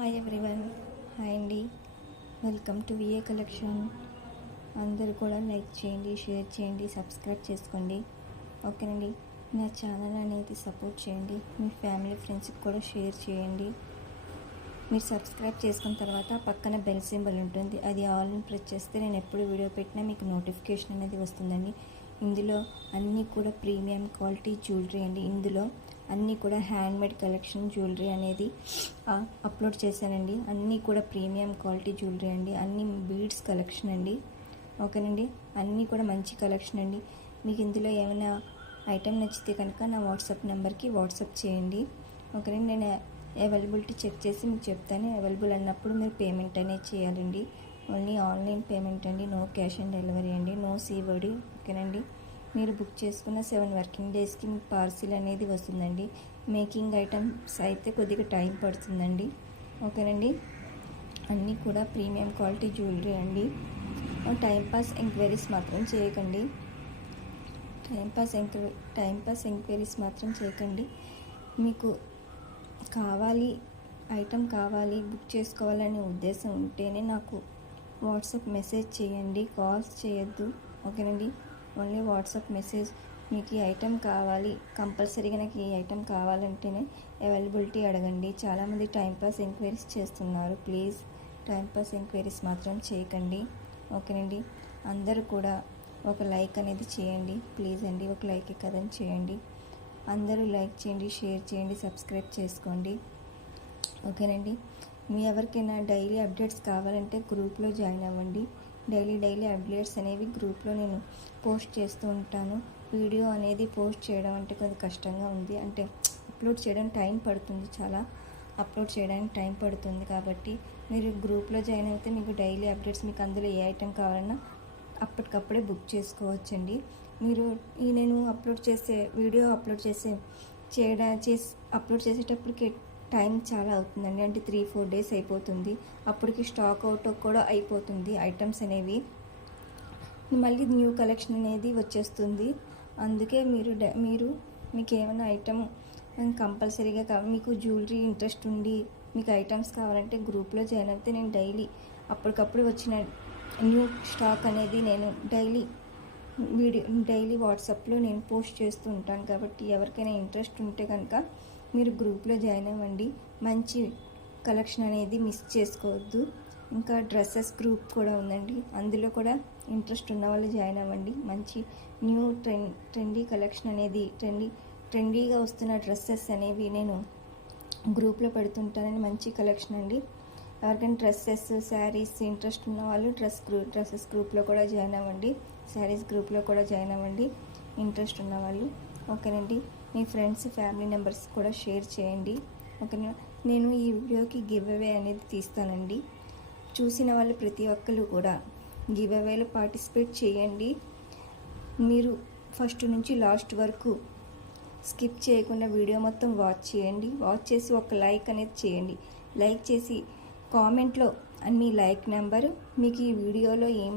Hi everyone. Hi అండి. Welcome to VA collection. అందరూ కూడా లైక్ చేయండి, షేర్ చేయండి, సబ్స్క్రైబ్ చేసుకోండి. ఓకేనండి. నా ఛానల్ అనేది సపోర్ట్ చేయండి. మీ ఫ్యామిలీ ఫ్రెండ్స్కి కూడా షేర్ చేయండి. మీరు సబ్స్క్రైబ్ చేసుకున్న తర్వాత పక్కన బెల్ సింబల్ ఉంటుంది, అది ఆల్ని ప్రెస్ చేస్తే నేను ఎప్పుడు వీడియో పెట్టినా మీకు నోటిఫికేషన్ అనేది వస్తుందండి. ఇందులో అన్నీ కూడా ప్రీమియం క్వాలిటీ జ్యువెలరీ అండి. ఇందులో అన్నీ కూడా హ్యాండ్మేడ్ కలెక్షన్ జ్యువెలరీ అనేది అప్లోడ్ చేశానండి. అన్నీ కూడా ప్రీమియం క్వాలిటీ జ్యువెలరీ అండి. అన్నీ బీడ్స్ కలెక్షన్ అండి. ఓకేనండి. అన్నీ కూడా మంచి కలెక్షన్ అండి. మీకు ఇందులో ఏమైనా ఐటెం నచ్చితే కనుక నా వాట్సాప్ నెంబర్కి వాట్సాప్ చేయండి. ఓకేనండి. నేను అవైలబిలిటీ చెక్ చేసి మీకు చెప్తాను. అవైలబుల్ అన్నప్పుడు మీరు పేమెంట్ అనేది చేయాలండి. ఓన్లీ ఆన్లైన్ పేమెంట్ అండి. నో క్యాష్ ఆన్ డెలివరీ అండి. No COD. ఓకేనండి. మీరు బుక్ చేసుకున్న 7 వర్కింగ్ డేస్కి మీ పార్సిల్ అనేది వస్తుందండి. మేకింగ్ ఐటమ్స్ అయితే కొద్దిగా టైం పడుతుందండి. ఓకేనండి. అన్నీ కూడా ప్రీమియం క్వాలిటీ జ్యువెలరీ అండి. టైంపాస్ ఎంక్వైరీస్ మాత్రం చేయకండి. టైంపాస్ ఎంక్వైరీస్ మాత్రం చేయకండి. మీకు కావాలి, ఐటెం కావాలి, బుక్ చేసుకోవాలనే ఉద్దేశం ఉంటేనే నాకు వాట్సాప్ మెసేజ్ చేయండి. కాల్స్ చేయొద్దు. ఓకేనండి. Only WhatsApp message. మీకు ఈ ఐటెం కావాలి, కంపల్సరీగా నాకు ఈ ఐటెం కావాలంటేనే అవైలబిలిటీ అడగండి. చాలామంది టైంపాస్ ఎంక్వైరీస్ చేస్తున్నారు. ప్లీజ్ టైంపాస్ ఎంక్వైరీస్ మాత్రం చేయకండి. ఓకేనండి. అందరూ కూడా ఒక లైక్ అనేది చేయండి. ప్లీజ్ అండి, ఒక లైక్ కదని చేయండి. అందరూ లైక్ చేయండి, షేర్ చేయండి, సబ్స్క్రైబ్ చేసుకోండి. ఓకేనండి. మీ ఎవరికైనా డైలీ అప్డేట్స్ కావాలంటే గ్రూప్లో జాయిన్ అవ్వండి. డైలీ అప్డేట్స్ అనేవి గ్రూప్లో నేను పోస్ట్ చేస్తూ ఉంటాను. వీడియో అనేది పోస్ట్ చేయడం అంటే కొంచెం కష్టంగా ఉంది. అంటే అప్లోడ్ చేయడానికి టైం పడుతుంది. అప్లోడ్ చేయడానికి టైం పడుతుంది. కాబట్టి మీరు గ్రూప్లో జాయిన్ అయితే మీకు డైలీ అప్డేట్స్, మీకు అందులో ఏ ఐటెం కావాలన్నా అప్పటికప్పుడే బుక్ చేసుకోవచ్చండి. మీరు నేను వీడియో అప్లోడ్ చేసేటప్పటికి టైం చాలా అవుతుందండి. అంటే 3-4 డేస్ అయిపోతుంది. అప్పటికి స్టాక్ అవుట్ కూడా అయిపోతుంది ఐటమ్స్ అనేవి. మళ్ళీ న్యూ కలెక్షన్ అనేది వచ్చేస్తుంది. అందుకే మీకు ఏమైనా ఐటమ్ కంపల్సరీగా మీకు జ్యువెలరీ ఇంట్రెస్ట్ ఉండి మీకు ఐటమ్స్ కావాలంటే గ్రూప్లో జాయిన్ అయితే నేను అప్పటికప్పుడు వచ్చిన న్యూ స్టాక్ అనేది నేను డైలీ వాట్సాప్లో నేను పోస్ట్ చేస్తూ ఉంటాను. కాబట్టి ఎవరికైనా ఇంట్రెస్ట్ ఉంటే కనుక మీరు గ్రూప్లో జాయిన్ అవ్వండి. మంచి కలెక్షన్ అనేది మిస్ చేసుకోవద్దు. ఇంకా డ్రెస్సెస్ గ్రూప్ కూడా ఉందండి. అందులో కూడా ఇంట్రెస్ట్ ఉన్న వాళ్ళు జాయిన్ అవ్వండి. మంచి న్యూ ట్రెండీ కలెక్షన్ అనేది ట్రెండీగా వస్తున్న డ్రెస్సెస్ అనేవి నేను గ్రూప్లో పెడుతుంటానని. మంచి కలెక్షన్ అండి. ఎవరికైనా డ్రెస్సెస్, శారీస్ ఇంట్రెస్ట్ ఉన్న వాళ్ళు డ్రెస్సెస్ గ్రూప్లో కూడా జాయిన్ అవ్వండి. శారీస్ గ్రూప్లో కూడా జాయిన్ అవ్వండి ఇంట్రెస్ట్ ఉన్న వాళ్ళు. ఓకేనండి. మీ ఫ్రెండ్స్, ఫ్యామిలీ మెంబర్స్ కూడా షేర్ చేయండి. ఓకేనా. నేను ఈ వీడియోకి గివ్ అవే అనేది తీస్తానండి. చూసిన వాళ్ళు ప్రతి ఒక్కరు కూడా గివ్ అవేలో పార్టిసిపేట్ చేయండి. మీరు ఫస్ట్ నుంచి లాస్ట్ వరకు స్కిప్ చేయకుండా వీడియో మొత్తం వాచ్ చేయండి. వాచ్ చేసి ఒక లైక్ అనేది చేయండి. లైక్ చేసి కామెంట్లో మీ లైక్ నెంబరు, మీకు ఈ వీడియోలో ఏం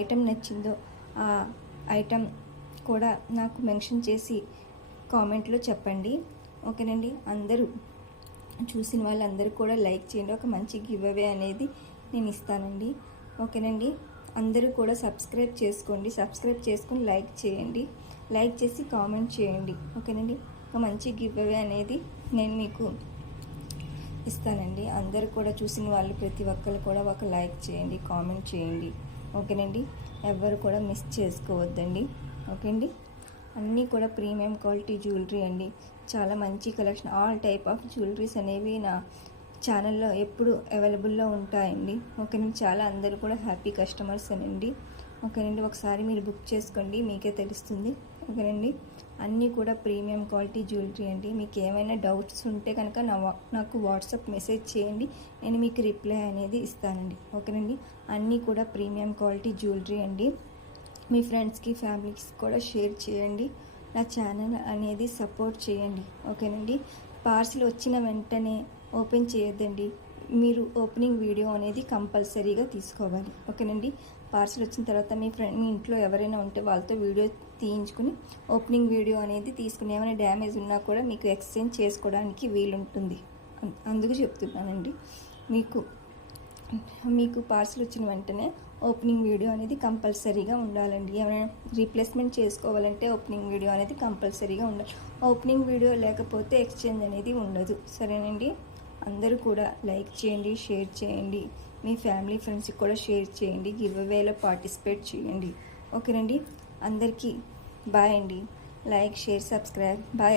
ఐటెం నచ్చిందో ఆ ఐటెం కూడా నాకు మెన్షన్ చేసి కామెంట్లో చెప్పండి. ఓకేనండి. అందరూ చూసిన వాళ్ళందరూ కూడా లైక్ చేయండి. ఒక మంచి గివ్ అవే అనేది నేను ఇస్తానండి. ఓకేనండి. అందరూ కూడా సబ్స్క్రైబ్ చేసుకోండి. సబ్స్క్రైబ్ చేసుకొని లైక్ చేయండి. లైక్ చేసి కామెంట్ చేయండి. ఓకేనండి. ఒక మంచి గివ్ అవే అనేది నేను మీకు ఇస్తానండి. అందరూ కూడా చూసిన వాళ్ళు ప్రతి ఒక్కరు కూడా ఒక లైక్ చేయండి, కామెంట్ చేయండి. ఓకేనండి. ఎవ్వరు కూడా మిస్ చేసుకోవద్దండి. ఓకే అండి. అన్నీ కూడా ప్రీమియం క్వాలిటీ జ్యువెలరీ అండి. చాలా మంచి collection. All type of jewelleries అనేవి నా ఛానల్లో ఎప్పుడు అవైలబుల్లో ఉంటాయండి. ఓకేనండి. చాలా అందరూ కూడా హ్యాపీ కస్టమర్స్ అనండి. ఓకేనండి. ఒకసారి మీరు బుక్ చేసుకోండి, మీకే తెలుస్తుంది. ఓకేనండి. అన్నీ కూడా ప్రీమియం క్వాలిటీ జ్యువెలరీ అండి. మీకు ఏమైనా డౌట్స్ ఉంటే కనుక నాకు వాట్సాప్ మెసేజ్ చేయండి. నేను మీకు రిప్లై అనేది ఇస్తానండి. ఓకేనండి. అన్నీ కూడా ప్రీమియం క్వాలిటీ జ్యువెలరీ అండి. మీ ఫ్రెండ్స్కి, ఫ్యామిలీకి కూడా షేర్ చేయండి. నా ఛానల్ అనేది సపోర్ట్ చేయండి. ఓకేనండి. పార్సిల్ వచ్చిన వెంటనే ఓపెన్ చేయొద్దండి. మీరు ఓపెనింగ్ వీడియో అనేది కంపల్సరీగా తీసుకోవాలి. ఓకేనండి. పార్సిల్ వచ్చిన తర్వాత మీ ఇంట్లో ఎవరైనా ఉంటే వాళ్ళతో వీడియో తీయించుకుని ఓపెనింగ్ వీడియో అనేది తీసుకుని ఏమైనా డ్యామేజ్ ఉన్నా కూడా మీకు ఎక్స్చేంజ్ చేసుకోవడానికి వీలుంటుంది. అందుకు చెప్తున్నానండి. మీకు పార్సల్ వచ్చిన వెంటనే ఓపెనింగ్ వీడియో అనేది కంపల్సరీగా ఉండాలండి. ఏమైనా రీప్లేస్మెంట్ చేసుకోవాలంటే ఓపెనింగ్ వీడియో అనేది కంపల్సరీగా ఉండాలి. ఓపెనింగ్ వీడియో లేకపోతే ఎక్స్చేంజ్ అనేది ఉండదు. సరేనండి, అందరూ కూడా లైక్ చేయండి, షేర్ చేయండి, మీ ఫ్యామిలీ ఫ్రెండ్స్కి కూడా షేర్ చేయండి, గివ్ అవేలో పార్టిసిపేట్ చేయండి. ఓకేనండి, అందరికీ బాయ్ అండి. Like, share, subscribe. బాయ్.